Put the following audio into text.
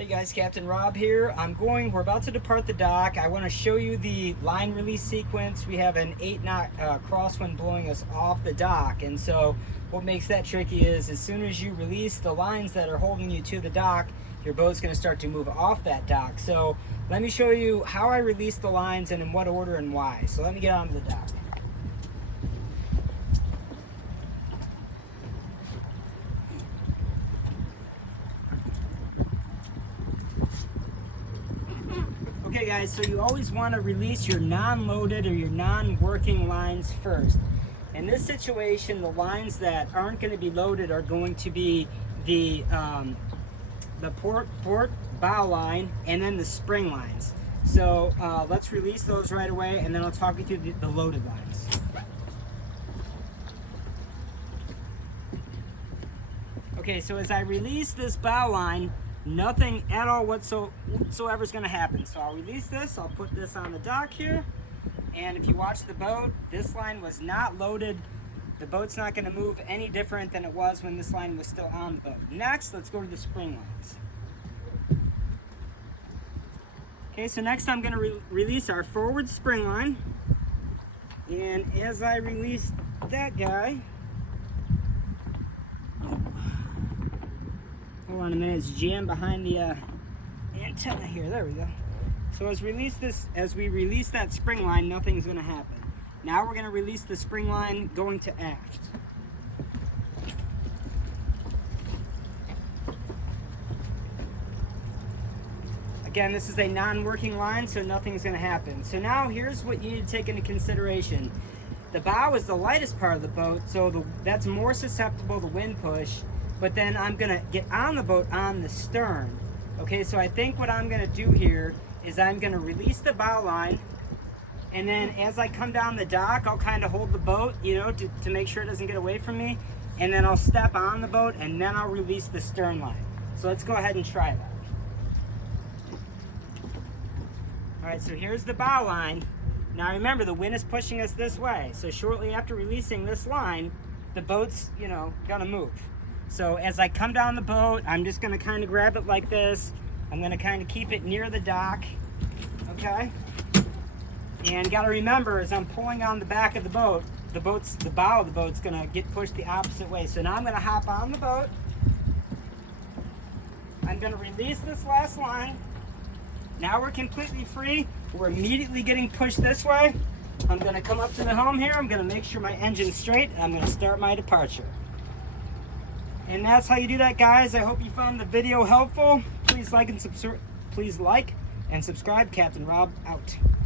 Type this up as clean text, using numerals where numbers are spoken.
Hey guys, Captain Rob here. We're about to depart the dock. I want to show you the line release sequence. We have an 8-knot crosswind blowing us off the dock. And so what makes that tricky is as soon as you release the lines that are holding you to the dock, your boat's going to start to move off that dock. So let me show you how I release the lines and in what order and why. So let me get onto the dock. Okay guys, so you always want to release your non-loaded or your non-working lines first. In this situation, the lines that aren't going to be loaded are going to be the port bow line and then the spring lines. So let's release those right away and then I'll talk you through the loaded lines. Okay, so as I release this bow line, nothing at all whatsoever is going to happen. So I'll release this, I'll put this on the dock here, and if you watch the boat, this line was not loaded. The boat's not going to move any different than it was when this line was still on the boat. Next, let's go to the spring lines. Okay, so next I'm going to release our forward spring line, and as I release that guy, hold on a minute, it's jammed behind the antenna here. There we go. So as we release that spring line, nothing's going to happen. Now we're going to release the spring line going to aft. Again, this is a non-working line, so nothing's going to happen. So now here's what you need to take into consideration. The bow is the lightest part of the boat, so that's more susceptible to wind push. But then I'm gonna get on the boat on the stern. Okay, so I think what I'm gonna do here is I'm gonna release the bow line, and then as I come down the dock, I'll kind of hold the boat, you know, to make sure it doesn't get away from me, and then I'll step on the boat, and then I'll release the stern line. So let's go ahead and try that. All right, so here's the bow line. Now remember, the wind is pushing us this way, so shortly after releasing this line, the boat's, you know, gonna move. So as I come down the boat, I'm just gonna kind of grab it like this. I'm gonna kind of keep it near the dock, okay? And gotta remember, as I'm pulling on the back of the boat, the bow of the boat's gonna get pushed the opposite way. So now I'm gonna hop on the boat. I'm gonna release this last line. Now we're completely free. We're immediately getting pushed this way. I'm gonna come up to the helm here. I'm gonna make sure my engine's straight, and I'm gonna start my departure. And that's how you do that, guys. I hope you found the video helpful. Please like and subscribe. Captain Rob out.